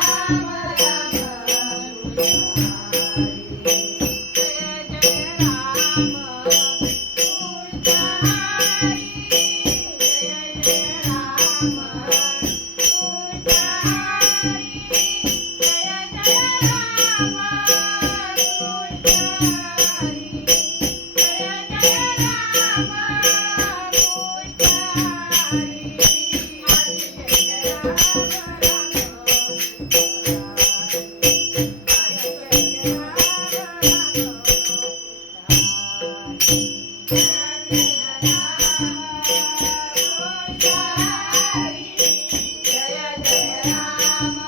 Bye. Thank you.